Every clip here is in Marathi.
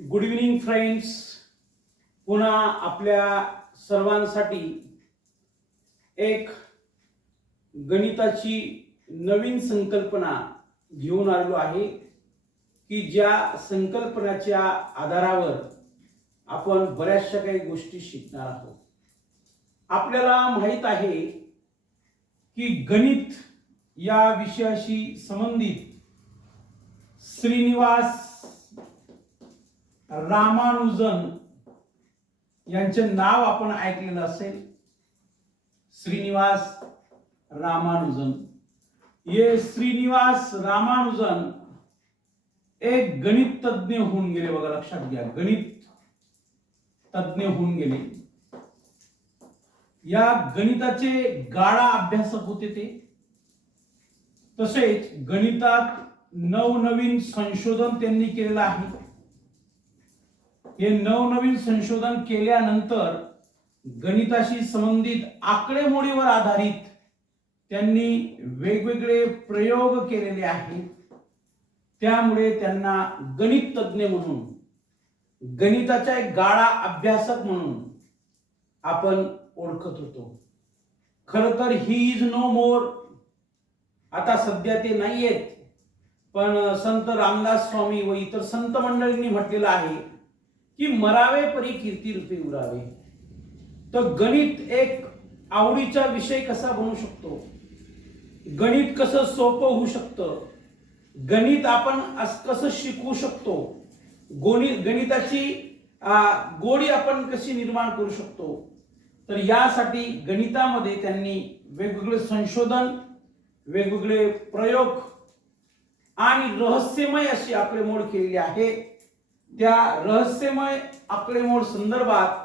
गुड इव्हिनिंग फ्रेंड्स पुन्हा आपल्या सर्वांसाठी एक गणिताची नवीन संकल्पना घेऊन आलेलो आहे की ज्या संकल्पनाच्या आधारावर आपण बऱ्याचशा काही गोष्टी शिकणार आहोत. आपल्याला माहीत आहे की गणित या विषयाशी संबंधित श्रीनिवास रामानुजन यांचे नाव आपण ऐकलेलं असेल. श्रीनिवास रामानुजन. ये श्रीनिवास रामानुजन एक गणित तज्ज्ञ होऊन गेले बघा लक्षात घ्या. गणित तज्ञ होऊन गेले. या गणिताचे गाळा अभ्यासक होते ते. तसेच गणितात नवनवीन संशोधन त्यांनी केलेलं आहे. हे नवनवीन संशोधन केल्यानंतर गणिताशी संबंधित आकडेमोडीवर आधारित त्यांनी वेगवेगळे प्रयोग केलेले आहेत. त्यामुळे त्यांना गणित तज्ञ म्हणून गणिताचा एक गाळा अभ्यासक म्हणून आपण ओळखत होतो. खर तर ही इज नो मोर आता सध्या ते नाही आहेत पण संत रामदास स्वामी व इतर संत मंडळींनी म्हटलेलं आहे की मरावे परी कीर्ती रूपी उरावे. तर गणित एक आवडीचा विषय कसा बनू शकतो? गणित कसं सोपं होऊ शकतं? गणित आपण कसं शिकवू शकतो? गोणी गणिताची गोडी आपण कशी निर्माण करू शकतो? तर यासाठी गणितामध्ये त्यांनी वेगवेगळे संशोधन वेगवेगळे प्रयोग आणि रहस्यमय अशी आकडेमोड केलेली आहे. त्या रहस्यमय आकडेमोड संदर्भात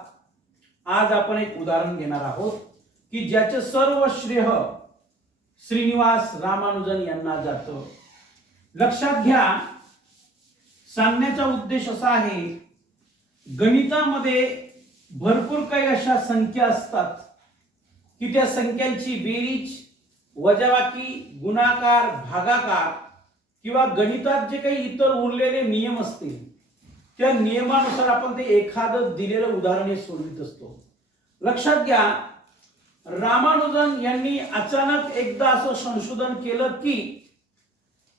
आज आपण एक उदाहरण घेणार आहोत की ज्याचे सर्व श्रेय श्रीनिवास रामानुजन यांना जातं. लक्षात घ्या सांगण्याचा उद्देश असा आहे गणितामध्ये भरपूर काही अशा संख्या असतात की त्या संख्यांची बेरीज वजाबाकी गुणाकार भागाकार किंवा गणितात जे काही इतर उरलेले नियम असतील त्या नियमानुसार आपण ते एखादं दिलेलं उदाहरण हे सोडवित असतो. लक्षात घ्या रामानुजन यांनी अचानक एकदा असं संशोधन केलं की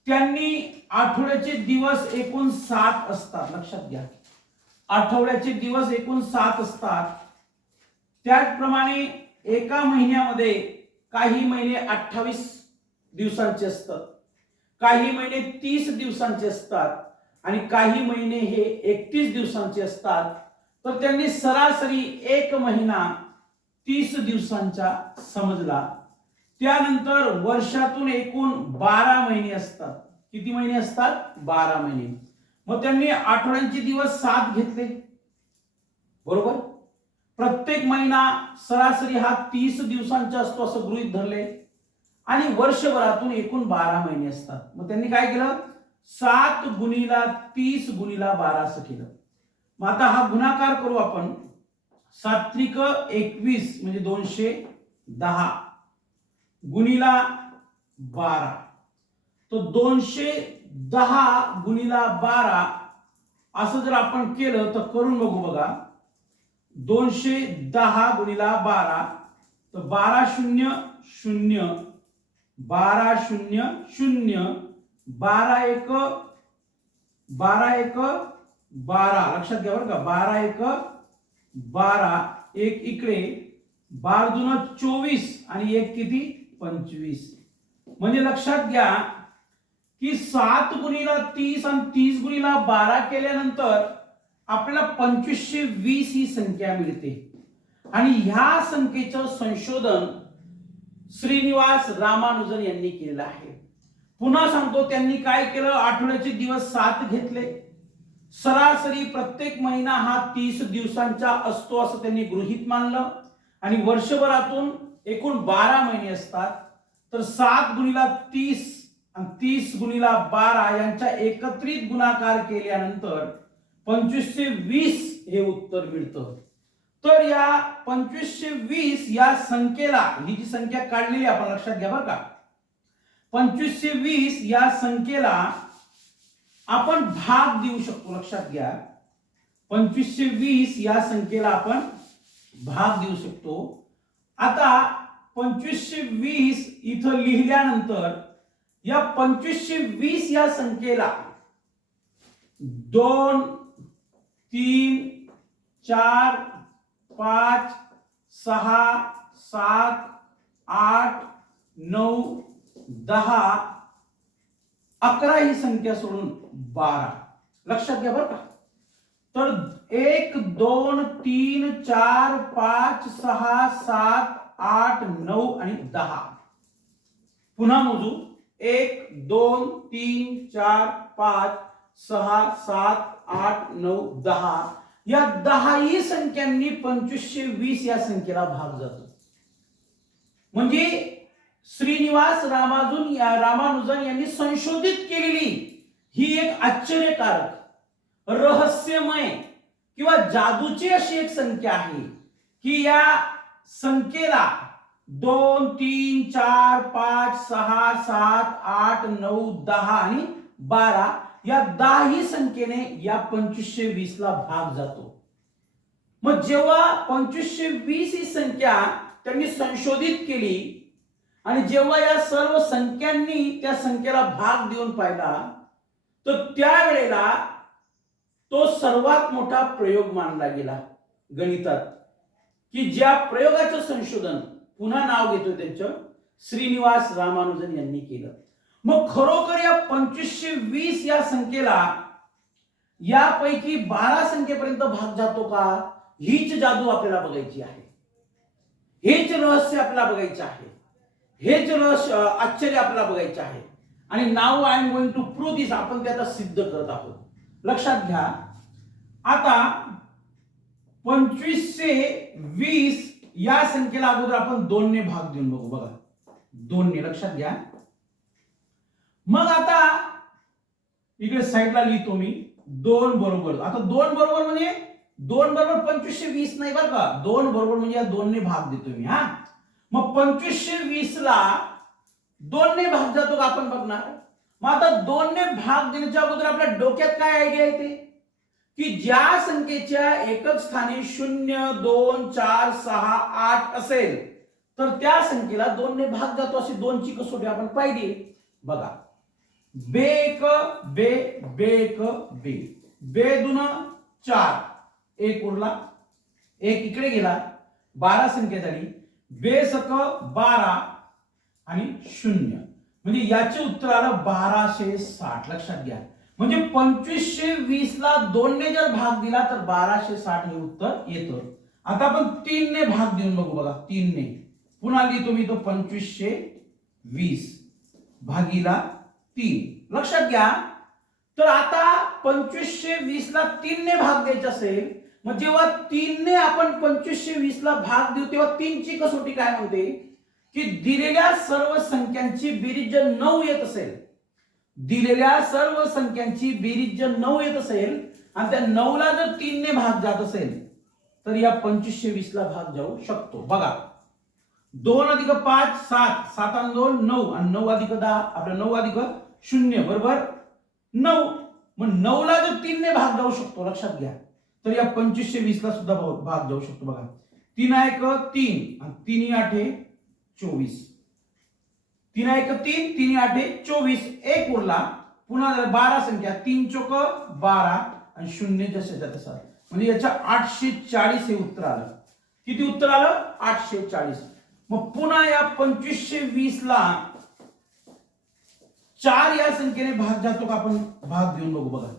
त्यांनी आठवड्याचे दिवस एकूण सात असतात. लक्षात घ्या. आठवड्याचे दिवस एकूण सात असतात. त्याचप्रमाणे एका महिन्यामध्ये काही महिने अठ्ठावीस दिवसांचे असतात. काही महिने तीस दिवसांचे असतात. आणि काही महिने हे एकतीस दिवसांचे असतात तर त्यांनी सरासरी एक महिना तीस दिवसांचा समजला. त्यानंतर वर्षातून एकूण बारा महिने असतात. किती महिने असतात? बारा महिने. मग त्यांनी आठवड्यांचे दिवस सात घेतले. बरोबर? प्रत्येक महिना सरासरी हा तीस दिवसांचा असतो असं गृहीत धरले. आणि वर्षभरातून एकूण बारा महिने असतात. मग त्यांनी काय केलं? सात गुणीला तीस गुणीला बारा असं केलं. मग आता हा गुणाकार करू आपण. सात्विक एकवीस म्हणजे दोनशे दहा. गुणीला बारा. तो दोनशे दहा गुणीला बारा असं जर आपण केलं तर करून बघू बघा. दोनशे दहा गुणीला बारा. तर बारा शून्य शून्य. बारा शून्य शून्य. बारा एक बारा एक बारा. लक्षात घ्या बरं का. बारा एक बारा. एक इकडे बार दुन चोवीस आणि एक किती? पंचवीस. म्हणजे लक्षात घ्या की सात गुणीला तीस आणि तीस गुणीला बारा केल्यानंतर आपल्याला पंचवीसशे वीस ही संख्या मिळते. आणि ह्या संख्येचं संशोधन श्रीनिवास रामानुजन यांनी केलेलं आहे. पुन्हा सांगतो त्यांनी काय केलं? आठवड्याचे दिवस सात घेतले. सरासरी प्रत्येक महिना हा तीस दिवसांचा असतो असं त्यांनी गृहीत मानलं. आणि वर्षभरातून एकूण बारा महिने असतात. तर सात गुणीला तीस आणि तीस गुणीला बारा यांच्या एकत्रित गुणाकार केल्यानंतर पंचवीसशे वीस हे उत्तर मिळतं. तर या पंचवीसशे वीस या संख्येला ही जी संख्या काढलेली आपण लक्षात घ्या बरं का. पंचवीसशे वीस या संख्येला आपण भाग देऊ शकतो. लक्षात घ्या. पंचवीसशे वीस या संख्येला आपण भाग देऊ शकतो. आता पंचवीसशे वीस इथं लिहिल्यानंतर या पंचवीसशे वीस या संख्येला दोन, तीन, चार, पाच, सहा, सात, आठ, नऊ दहा अकरा ही संख्या सोडून बारा. लक्षात घ्या बरं का. तर एक दोन तीन चार पाच सहा सात आठ नऊ आणि दहा. पुन्हा मोजू. एक दोन तीन चार पाच सहा सात आठ नऊ दहा. या दहाही संख्यांनी पंचवीसशे वीस या संख्येला भाग जातो. म्हणजे श्रीनिवास रामाजुन या रामानुजन यांनी संशोधित केलेली ही एक आश्चर्यकारक रहस्यमय किंवा जादूची अशी एक संख्या आहे की या संख्येला दोन तीन चार पाच सहा सात आठ नऊ दहा आणि बारा या दहाही संख्येने या पंचवीसशे वीस ला भाग जातो. मग जेव्हा पंचवीसशे वीस ही संख्या त्यांनी संशोधित केली आणि जेव्हा या सर्व संख्यांनी त्या संख्येला भाग देऊन पाहिला तर त्यावेळेला तो सर्वात मोठा प्रयोग मानला गेला गणितात. की ज्या प्रयोगाचं संशोधन पुन्हा नाव घेतो त्यांचं श्रीनिवास रामानुजन यांनी केलं. मग खरोखर या पंचवीसशे वीस या संख्येला यापैकी बारा संख्येपर्यंत भाग जातो का? हीच जादू आपल्याला बघायची आहे. हेच रहस्य आपल्याला बघायचे आहे. हेच जर आश्चर्य आपल्याला बघायचे आहे. आणि नाव I am going to prove this आपण ते आता सिद्ध करत आहोत. लक्षात घ्या. आता पंचवीसशे वीस या संख्येला अगोदर आपण दोनने भाग देऊन बघू. बघा. दोनने लक्षात घ्या. मग आता इकडे साईडला लिहितो मी. दोन बरोबर. आता दोन बरोबर म्हणजे दोन बरोबर पंचवीसशे वीस नाही बरं का? दोन बरोबर म्हणजे या दोनने भाग देतो मी हा. मग पंचवीसशे वीस ला दोनने भाग जातो का आपण बघणार? मग आता दोनने भाग देण्याच्या अगोदर आपल्या डोक्यात काय आयडिया येते की ज्या संख्येच्या एकच स्थानी शून्य दोन चार सहा आठ असेल तर त्या संख्येला दोनने भाग जातो. अशी दोनची कसोटी आपण. पाहिली? बघा. बे एक बे बे एक बे. बे दुन चार. एक उरला. एक इकडे गेला. बारा संख्या झाली. बेसक बारा आणि शून्य. म्हणजे याचे उत्तर आलं बाराशे साठ. लक्षात घ्या. म्हणजे पंचवीसशे वीस ला दोनने जर भाग दिला तर बाराशे साठ हे उत्तर येतं. आता आपण तीनने भाग देऊन बघू बघा. तीनने. पुन्हा लिहितो मी तो पंचवीसशे वीस भागीला तीन. लक्षात घ्या. तर आता पंचवीसशे वीस ला तीनने भाग द्यायचा असेल मग जेव्हा तीनने आपण पंचवीसशे वीस ला भाग देऊ तेव्हा तीनची कसोटी काय म्हणते? की दिलेल्या सर्व संख्यांची बेरीज जर नऊ येत असेल. दिलेल्या सर्व संख्यांची बेरीज जर नऊ येत असेल आणि त्या नऊला जर तीनने भाग जात असेल तर या पंचवीसशे वीस ला भाग जाऊ शकतो. बघा. दोन अधिक पाच सात. सात आणि दोन नऊ. आणि नऊ अधिक दहा. आपल्या नऊ अधिक शून्य बरोबर? नऊ. मग नऊला जर तीनने भाग जाऊ शकतो लक्षात घ्या. तर या पंचवीसशे वीस ला सुद्धा भाग जाऊ शकतो बघा. तीन एक तीन आणि तीन आठे चोवीस. तीन एक तीन तीन आठे चोवीस. एक उरला पुन्हा बारा संख्या. तीन चोक बारा आणि शून्य जशाच्या तसा म्हणजे याच्या आठशे चाळीस हे उत्तर आलं. किती उत्तर आलं? आठशे चाळीस. मग पुन्हा या पंचवीसशे वीस ला चार या संख्येने भाग जातो का आपण? भाग देऊन बघू बघा.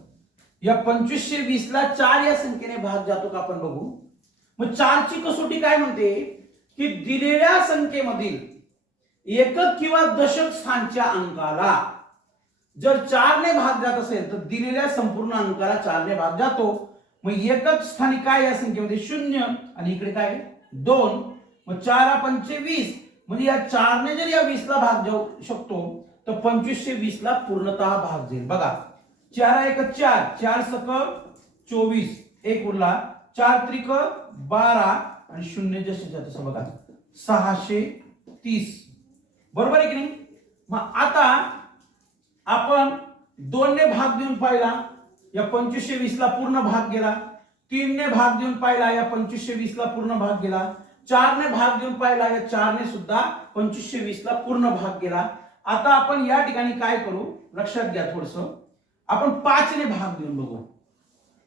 या पंचवीसशे वीस ला चार या संख्येने भाग जातो का आपण बघू. मग चारची कसोटी काय म्हणते? की दिलेल्या संख्येमधील एकक किंवा दशक स्थानच्या अंकाला जर चारने भाग जात असेल तर दिलेल्या संपूर्ण अंकाला चारने भाग जातो. मग एकक स्थानी काय या संख्येमध्ये? शून्य. आणि इकडे काय? दोन. मग चार पंचे वीस. म्हणजे या चारने जर या वीसला भाग जाऊ शकतो तर पंचवीसशे वीसला पूर्णतः भाग जाईल. बघा. चार एक चार. चार सक चोवीस. एक उरला. चार त्रिक बारा. आणि शून्य जसे तसं बघा. सहाशे तीस. बरोबर आहे की नाही? मग आता आपण दोनने भाग देऊन पाहिला. या पंचवीसशे वीस ला पूर्ण भाग गेला. तीनने भाग देऊन पाहिला. या पंचवीसशे वीस ला पूर्ण भाग गेला. चारने भाग देऊन पाहिला. या चारने सुद्धा पंचवीसशे वीस ला पूर्ण भाग गेला. आता आपण या ठिकाणी काय करू? लक्षात घ्या थोडस. आपण पाचने भाग देऊन बघू.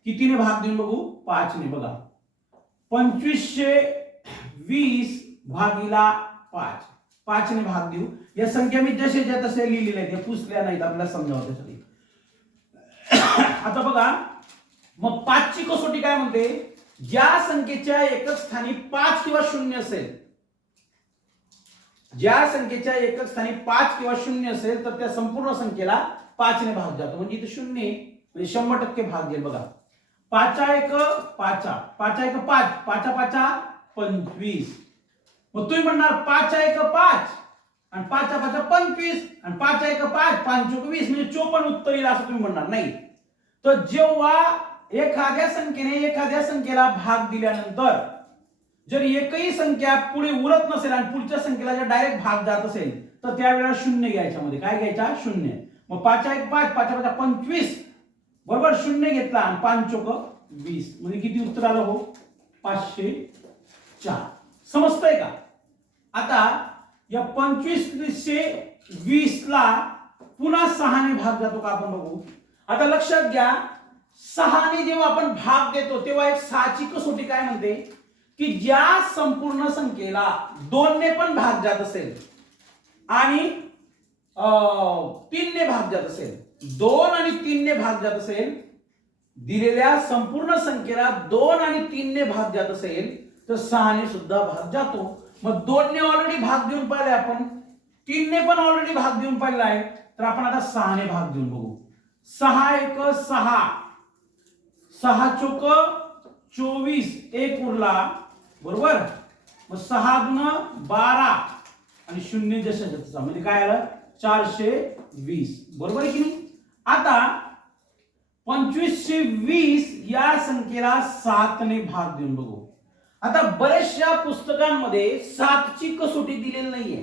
कितीने भाग देऊन बघू? पाचने बघा. पंचवीसशे वीस भागीला पाच. पाचने भाग देऊ. या संख्या मी जसे ज्या तसे लिहिलेल्या आहेत पुसल्या नाहीत आपल्याला समजावं त्यासाठी. आता बघा. मग पाचची कसोटी काय म्हणते? ज्या संख्येच्या एकच स्थानी पाच किंवा शून्य असेल. ज्या संख्येच्या एकच स्थानी पाच किंवा शून्य असेल तर त्या संपूर्ण संख्येला पाचने भाग जातो. म्हणजे इथे शून्य म्हणजे शंभर टक्के भाग जाईल बघा. पाचा एक पाचा. पाचा एक पाच. पाचा पाचा पंचवीस. मग तुम्ही म्हणणार पाचा एक पाच. आणि पाचा पाचा पंचवीस. आणि पाचा एक पाच. पाच वीस. म्हणजे चोपन्न उत्तर येईल असं तुम्ही म्हणणार नाही. तर जेव्हा एखाद्या संख्येने एखाद्या संख्येला भाग दिल्यानंतर जर एकही संख्या पुढे उरत नसेल आणि पुढच्या संख्येला जर डायरेक्ट भाग जात असेल तर त्यावेळेला शून्य घ्यायच्यामध्ये. काय घ्यायचा? शून्य. मग पाच एक पाच पाच पाच पंचवीस. बरोबर शून्य घेतला आणि पाच चोक वीस. म्हणजे किती उत्तर आलं हो? पाचशे चार. समजतंय का? आता या पंचवीसशे वीस ला पुन्हा सहाने भाग जातो का आपण बघू? आता लक्षात घ्या सहाने जेव्हा आपण भाग देतो तेव्हा एक सहाची कसोटी काय म्हणते? की ज्या संपूर्ण संख्येला दोनने पण भाग जात असेल आणि तीनने भाग जात असेल. दोन आणि तीनने भाग जात असेल दिलेल्या संपूर्ण संख्येला दोन आणि तीनने भाग जात असेल तर सहाने सुद्धा भाग जातो. मग दोनने ऑलरेडी भाग देऊन पाहिले आपण. तीनने पण ऑलरेडी भाग देऊन पाहिला आहे. तर आपण आता सहाने भाग देऊन बघू. सहा एक सहा. सहा चोक चोवीस. एक उरला. बरोबर? मग सहा गुण बारा. आणि शून्य जशाचा म्हणजे काय आलं? चारशे वीस. बरोबर आहे की नाही? आता पंचवीसशे वीस या संख्येला सातने भाग देऊन बघू. आता बऱ्याचशा पुस्तकांमध्ये सातची कसोटी दिलेली नाहीये.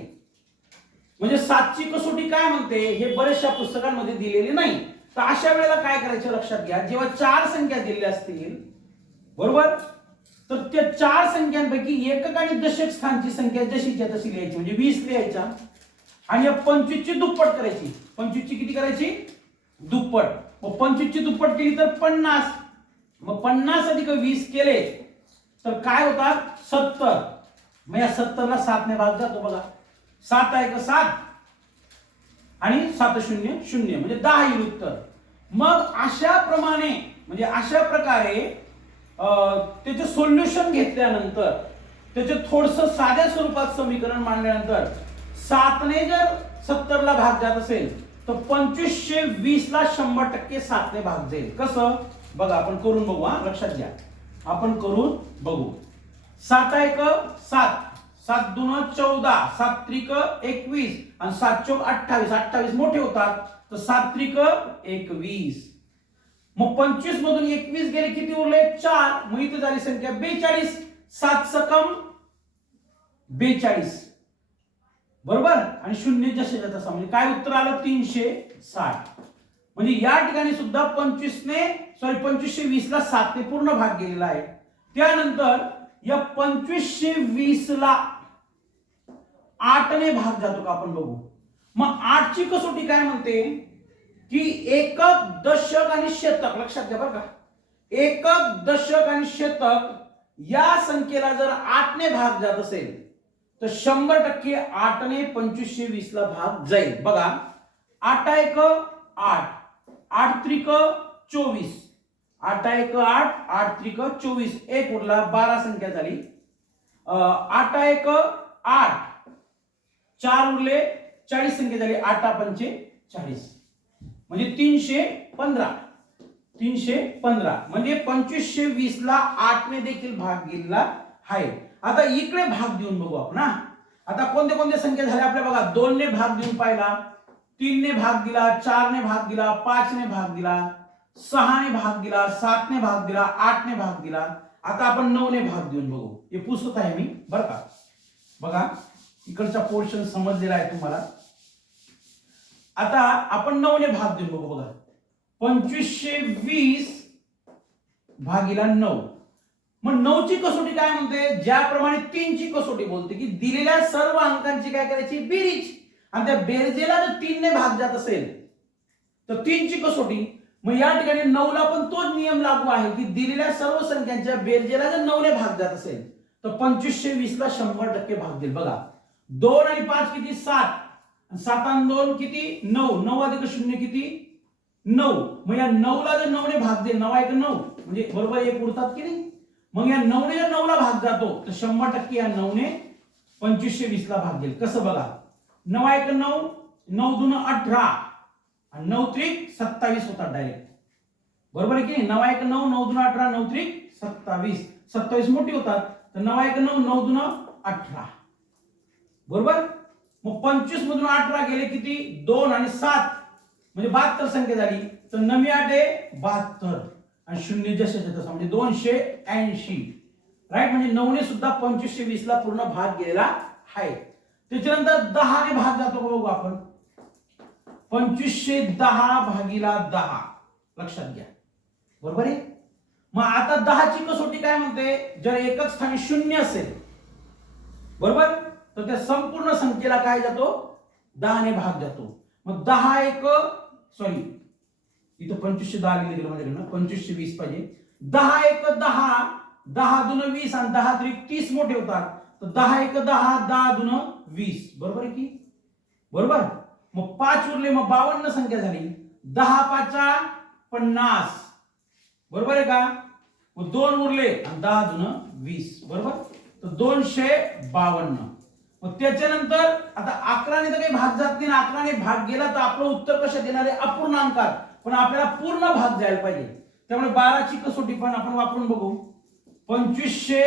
म्हणजे सातची कसोटी काय म्हणते? हे बऱ्याचशा पुस्तकांमध्ये दिलेली नाही. तर अशा वेळेला काय करायचं लक्षात घ्या. जेव्हा चार संख्या दिलेल्या असतील बरोबर? तर त्या चार संख्यांपैकी एकक आणि दशक स्थानची संख्या जशीच्या तशी लिहायची. म्हणजे वीस लिहायच्या. आणि या पंचवीसची दुप्पट करायची. पंचवीसची किती करायची? दुप्पट. मग पंचवीसची दुप्पट केली तर पन्नास. मग पन्नास अधिक वीस केले तर काय होतात? सत्तर. मग या सत्तरला सातने भाग जातो बघा. सात आहे का सात? आणि सात शून्य शून्य म्हणजे दहा येईल उत्तर. मग अशा प्रमाणे म्हणजे अशा प्रकारे अं, त्याचे सोल्युशन घेतल्यानंतर त्याचे थोडस साध्या स्वरूपात समीकरण मांडल्यानंतर सातने जर सत्तरला भाग जात असेल तर पंचवीसशे वीस ला शंभर टक्के सातने भाग जाईल. कसं? बघा आपण करून बघू हा लक्षात घ्या. आपण करून बघू. सात एक सात. सात दोन चौदा. सात त्रिक एकवीस. आणि सात चौक अठ्ठावीस. अठ्ठावीस मोठे होतात तर सात त्रिक एकवीस. मग पंचवीस मधून एकवीस गेले किती उरले? चार. मग इथे झाली संख्या बेचाळीस. सात सकम बेचाळीस. बरोबर? आणि शून्य जशाच्या तसा म्हणजे काय उत्तर आलं? तीनशे साठ. म्हणजे या ठिकाणी सुद्धा पंचवीसने सॉरी पंचवीसशे वीस ला सातने पूर्ण भाग गेलेला आहे. त्यानंतर या पंचवीसशे वीस ला आठने भाग जातो का आपण बघू. मग आठची कसोटी काय म्हणते? की एकक दशक आणि शतक. लक्षात घ्या बरं का. एकक दशक आणि शतक या संख्येला जर आठने भाग जात असेल तर शंभर टक्के आठने पंचवीसशे वीस ला भाग जाईल. बघा आठ एक आठ आठ त्रिक चोवीस. आठ एक आठ आठ त्रिक चोवीस. एक उरला बारा संख्या झाली. आठ एक आठ चार उरले चाळीस संख्या झाली. आठा पंचे चाळीस. म्हणजे तीनशे पंधरा. तीनशे पंधरा. म्हणजे पंचवीसशे वीस ला आठने देखील भाग गेलेला आहे. आता इकडे भाग देऊन बघू आपण हा. आता कोणत्या कोणत्या संख्या झाल्या आपल्या बघा दोनने भाग देऊन पाहिला तीनने भाग दिला चारने भाग दिला पाचने भाग दिला सहाने भाग दिला सातने भाग दिला आठने भाग दिला. आता आपण नऊने भाग देऊन बघू. हे पुसत आहे मी बरं का? बघा इकडचा पोर्शन समजलेला आहे तुम्हाला. आता आपण नऊने भाग देऊन बघू बघा. पंचवीसशे वीस भागीला नऊ. मग नऊची कसोटी काय म्हणते? ज्याप्रमाणे तीनची कसोटी बोलते की दिलेल्या सर्व अंकांची काय करायची? बेरीज. आणि त्या बेरजेला जर तीनने भाग जात असेल तर तीनची कसोटी. मग या ठिकाणी नऊला पण तोच नियम लागू आहे की दिलेल्या सर्व संख्यांच्या बेरजेला जर नऊने भाग जात असेल तर पंचवीसशे वीस ला शंभर टक्के भाग देईल. बघा दोन आणि पाच किती? सात. सात आणि दोन किती? नऊ. नऊ अधिक शून्य किती? नऊ. मग या नऊला जर नऊने भाग देईल नऊ एक नऊ. म्हणजे बरोबर एक उरतात की नाही? मग या नऊने जर नऊला भाग जातो तर शंभर टक्के या नऊने पंचवीसशे वीस ला भाग देईल. कसं बघा? नऊ एक नऊ नऊ दोन अठरा आणि नऊ त्रिक सत्तावीस होतात डायरेक्ट बरोबर आहे की नाही? नऊ एक नऊ नऊ दोन अठरा नऊ त्रिक सत्तावीस. सत्तावीस मोठी होतात तर नऊ एक नऊ नऊ दोन अठरा. बरोबर? मग पंचवीस मधून अठरा गेले किती? दोन आणि सात. म्हणजे बहात्तर संख्या झाली. तर नवी आठ आहे बहात्तर. आणि शून्य जसे तसं म्हणजे दोनशे ऐंशी. राईट म्हणजे नऊने सुद्धा पंचवीसशे वीस ला पूर्ण भाग गेलेला आहे. त्याच्यानंतर दहाने भाग जातो बघू आपण? पंचवीसशे दहा भागीला दहा. लक्षात घ्या. बरोबर आहे? मग आता दहाची कसोटी काय म्हणते? जर एकच स्थानी शून्य असेल बरोबर? तर त्या संपूर्ण संख्येला काय जातो? दहाने भाग जातो. मग दहा एक सॉरी इथं पंचवीसशे दहा लिहिले गेलं माझ्याकडनं. पंचवीसशे वीस पाहिजे. दहा एक दहा दहा दुन वीस आणि दहा तरी तीस मोठे होतात. तर दहा एक दहा दहा दुन वीस. बरोबर आहे की? बरोबर? मग पाच उरले मग बावन्न संख्या झाली. दहा पाचा पन्नास. बरोबर आहे का? मग दोन उरले आणि दहा दुन वीस. बरोबर? तर दोनशे बावन्न. मग त्याच्यानंतर आता अकराने तर काही भाग जात नाही ना अकराने भाग गेला तर आपलं उत्तर कशात येणार आहे? अपूर्णांकात. पण आपल्याला पूर्ण भाग जायला पाहिजे. त्यामुळे बाराची कसोटी पण आपण वापरून बघू. पंचवीसशे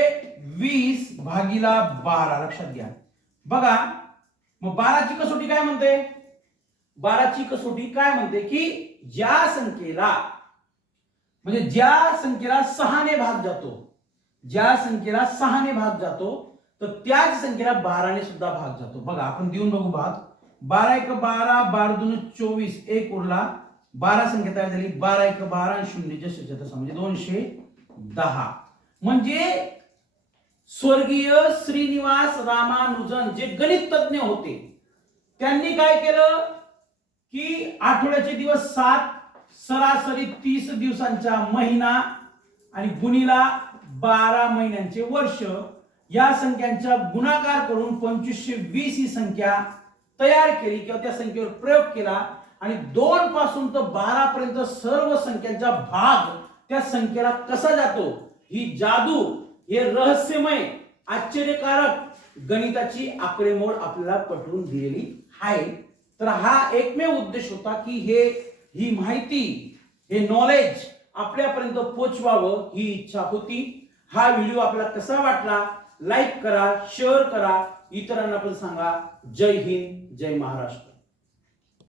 वीस भागीला बारा. लक्षात घ्या. बघा मग बाराची कसोटी काय म्हणते? बाराची कसोटी काय म्हणते की ज्या संख्येला म्हणजे ज्या संख्येला सहाने भाग जातो ज्या संख्येला सहाने भाग जातो तर त्याच संख्येला बाराने सुद्धा भाग जातो. बघा आपण देऊन बघू भाग. बारा एक बारा बारा दोन चोवीस एक उरला. बारा संख्या तयार झाली. बारा एक बारा शून्य जसे तसं म्हणजे दोनशे दहा. म्हणजे स्वर्गीय श्रीनिवास रामानुजन जे गणित तज्ञ होते त्यांनी काय केलं? की आठवड्याचे दिवस सात सरासरी तीस दिवसांचा महिना आणि गुणीला बारा महिन्यांचे वर्ष. या संख्यांचा गुणाकार करून पंचवीसशे वीस ही संख्या तयार केली किंवा त्या संख्येवर प्रयोग केला. आणि दोन पासून तर बारा पर्यंत सर्व संख्यांचा भाग त्या संख्येला कसा जातो? ही जादू हे रहस्यमय आश्चर्यकारक गणिताची आकडेमोड आपल्याला पटवून दिलेली आहे. तर हा एकमेव उद्देश होता की हे ही माहिती हे नॉलेज आपल्यापर्यंत पोचवावं ही इच्छा होती. हा व्हिडिओ आपल्याला कसा वाटला? लाईक करा शेअर करा. इतरांना पण सांगा जय हिंद जय महाराष्ट्र.